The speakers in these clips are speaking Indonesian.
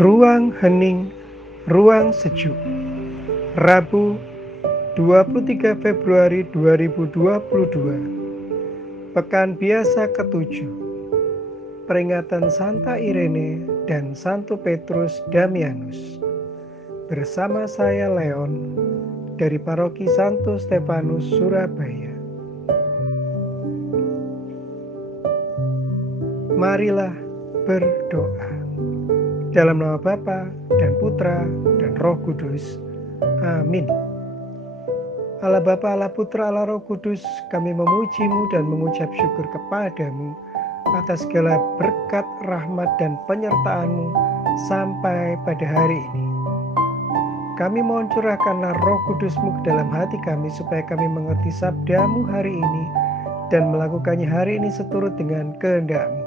Ruang hening, ruang sejuk. Rabu, 23 Februari 2022. Pekan biasa ke-7. Peringatan Santa Irene dan Santo Petrus Damianus. Bersama saya Leon dari Paroki Santo Stefanus, Surabaya. Marilah berdoa. Dalam nama Bapa dan Putra dan Roh Kudus. Amin. Allah Bapa, Allah Putra, Allah Roh Kudus, kami memuji-Mu dan mengucap syukur kepada-Mu atas segala berkat, rahmat, dan penyertaan-Mu sampai pada hari ini. Kami mohon curahkanlah Roh Kudus-Mu ke dalam hati kami supaya kami mengerti sabda-Mu hari ini dan melakukannya hari ini seturut dengan kehendak-Mu.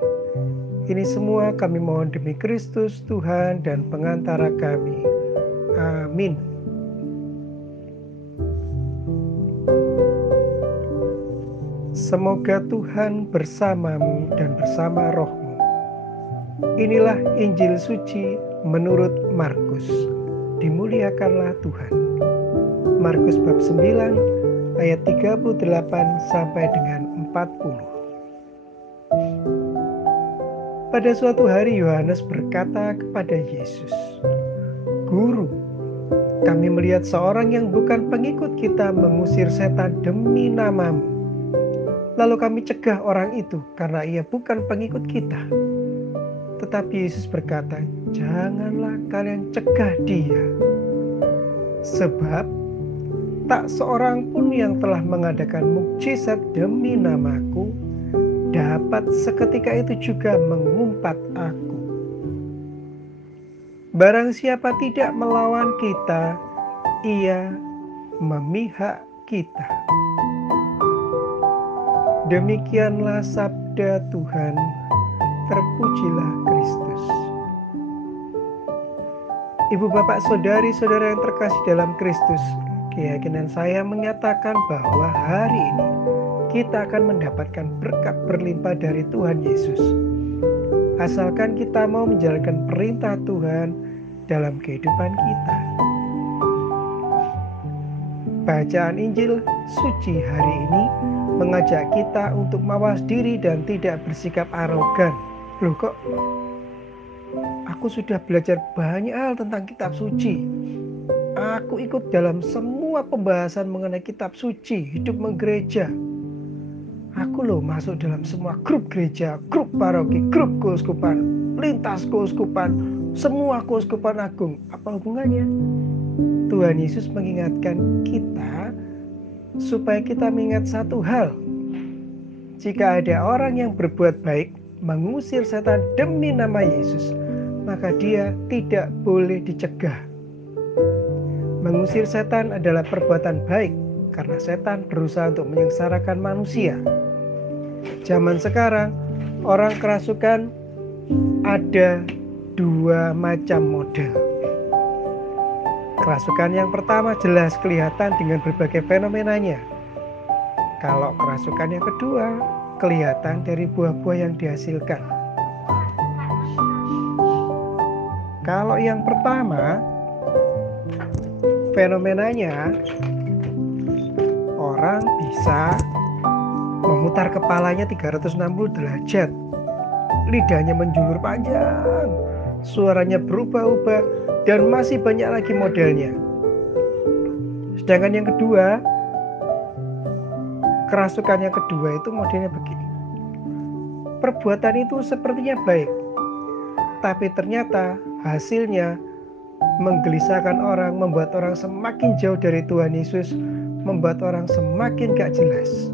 Ini semua kami mohon demi Kristus Tuhan dan pengantara kami. Amin. Semoga Tuhan bersamamu dan bersama rohmu. Inilah Injil suci menurut Markus. Dimuliakanlah Tuhan. Markus bab 9 ayat 38 sampai dengan 40. Pada suatu hari Yohanes berkata kepada Yesus, "Guru, kami melihat seorang yang bukan pengikut kita mengusir setan demi nama-Mu. Lalu kami cegah orang itu karena ia bukan pengikut kita." Tetapi Yesus berkata, "Janganlah kalian cegah dia. Sebab tak seorang pun yang telah mengadakan mukjizat demi nama-Ku dapat seketika itu juga mengumpat Aku. Barang siapa tidak melawan kita, ia memihak kita." Demikianlah sabda Tuhan. Terpujilah Kristus. Ibu, bapak, saudari-saudara yang terkasih dalam Kristus, keyakinan saya menyatakan bahwa hari ini kita akan mendapatkan berkat berlimpah dari Tuhan Yesus. Asalkan kita mau menjalankan perintah Tuhan dalam kehidupan kita. Bacaan Injil suci hari ini mengajak kita untuk mawas diri dan tidak bersikap arogan. Loh, kok aku sudah belajar banyak hal tentang kitab suci. Aku ikut dalam semua pembahasan mengenai kitab suci, hidup menggereja. Aku loh masuk dalam semua grup gereja, grup paroki, grup keuskupan, lintas keuskupan, semua keuskupan agung. Apa hubungannya? Tuhan Yesus mengingatkan kita supaya kita mengingat satu hal. Jika ada orang yang berbuat baik, mengusir setan demi nama Yesus, maka dia tidak boleh dicegah. Mengusir setan adalah perbuatan baik karena setan berusaha untuk menyengsarakan manusia. Zaman sekarang, orang kerasukan ada dua macam model. Kerasukan yang pertama jelas kelihatan dengan berbagai fenomenanya. Kalau kerasukan yang kedua, kelihatan dari buah-buah yang dihasilkan. Kalau yang pertama, fenomenanya orang bisa memutar kepalanya 360 derajat. Lidahnya menjulur panjang, suaranya berubah-ubah, dan masih banyak lagi modelnya. Sedangkan yang kedua, kerasukan yang kedua itu modelnya begini. Perbuatan itu sepertinya baik, tapi ternyata hasilnya menggelisahkan orang, membuat orang semakin jauh dari Tuhan Yesus, membuat orang semakin gak jelas.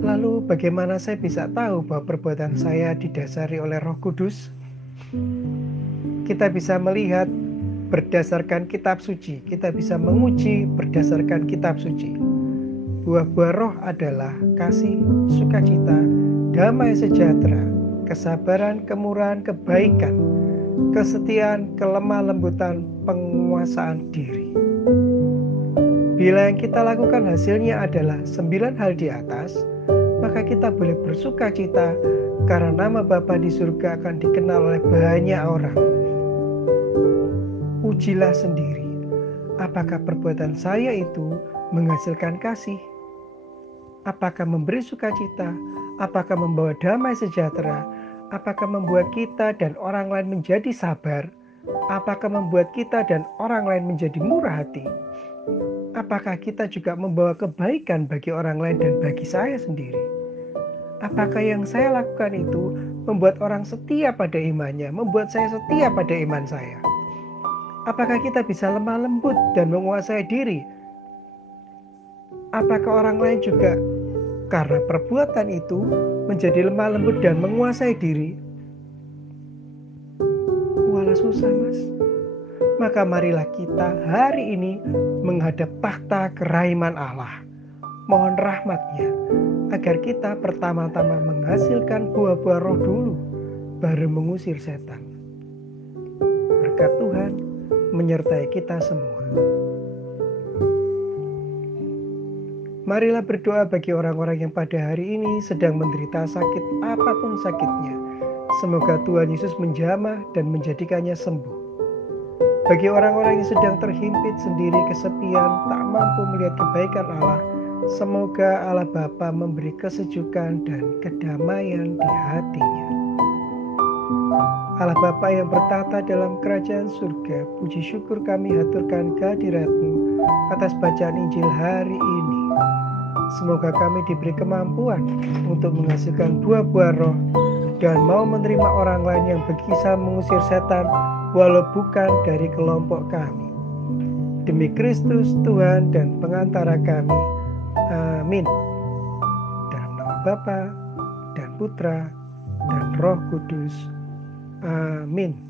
Lalu bagaimana saya bisa tahu bahwa perbuatan saya didasari oleh Roh Kudus? Kita bisa melihat berdasarkan kitab suci. Kita bisa menguji berdasarkan kitab suci. Buah-buah roh adalah kasih, sukacita, damai sejahtera, kesabaran, kemurahan, kebaikan, kesetiaan, kelemah lembutan, penguasaan diri. Bila yang kita lakukan hasilnya adalah 9 hal di atas, maka kita boleh bersuka cita karena nama Bapa di surga akan dikenal oleh banyak orang. Ujilah sendiri, apakah perbuatan saya itu menghasilkan kasih? Apakah memberi sukacita? Apakah membawa damai sejahtera? Apakah membuat kita dan orang lain menjadi sabar? Apakah membuat kita dan orang lain menjadi murah hati? Apakah kita juga membawa kebaikan bagi orang lain dan bagi saya sendiri? Apakah yang saya lakukan itu membuat orang setia pada imannya, membuat saya setia pada iman saya? Apakah kita bisa lemah lembut dan menguasai diri? Apakah orang lain juga karena perbuatan itu menjadi lemah lembut dan menguasai diri? Walah susah, Mas. Maka marilah kita hari ini menghadap takhta kerahiman Allah. Mohon rahmat-Nya agar kita pertama-tama menghasilkan buah-buah roh dulu, baru mengusir setan. Berkat Tuhan menyertai kita semua. Marilah berdoa bagi orang-orang yang pada hari ini sedang menderita sakit apapun sakitnya. Semoga Tuhan Yesus menjamah dan menjadikannya sembuh. Bagi orang-orang yang sedang terhimpit sendiri kesepian, tak mampu melihat kebaikan Allah, semoga Allah Bapa memberi kesejukan dan kedamaian di hatinya. Allah Bapa yang bertata dalam kerajaan surga, puji syukur kami haturkan kehadirat-Mu atas bacaan Injil hari ini. Semoga kami diberi kemampuan untuk menghasilkan buah-buah roh dan mau menerima orang lain yang bisa mengusir setan walau bukan dari kelompok kami. Demi Kristus Tuhan dan pengantara kami. Amin. Dalam nama Bapa dan Putra dan Roh Kudus. Amin.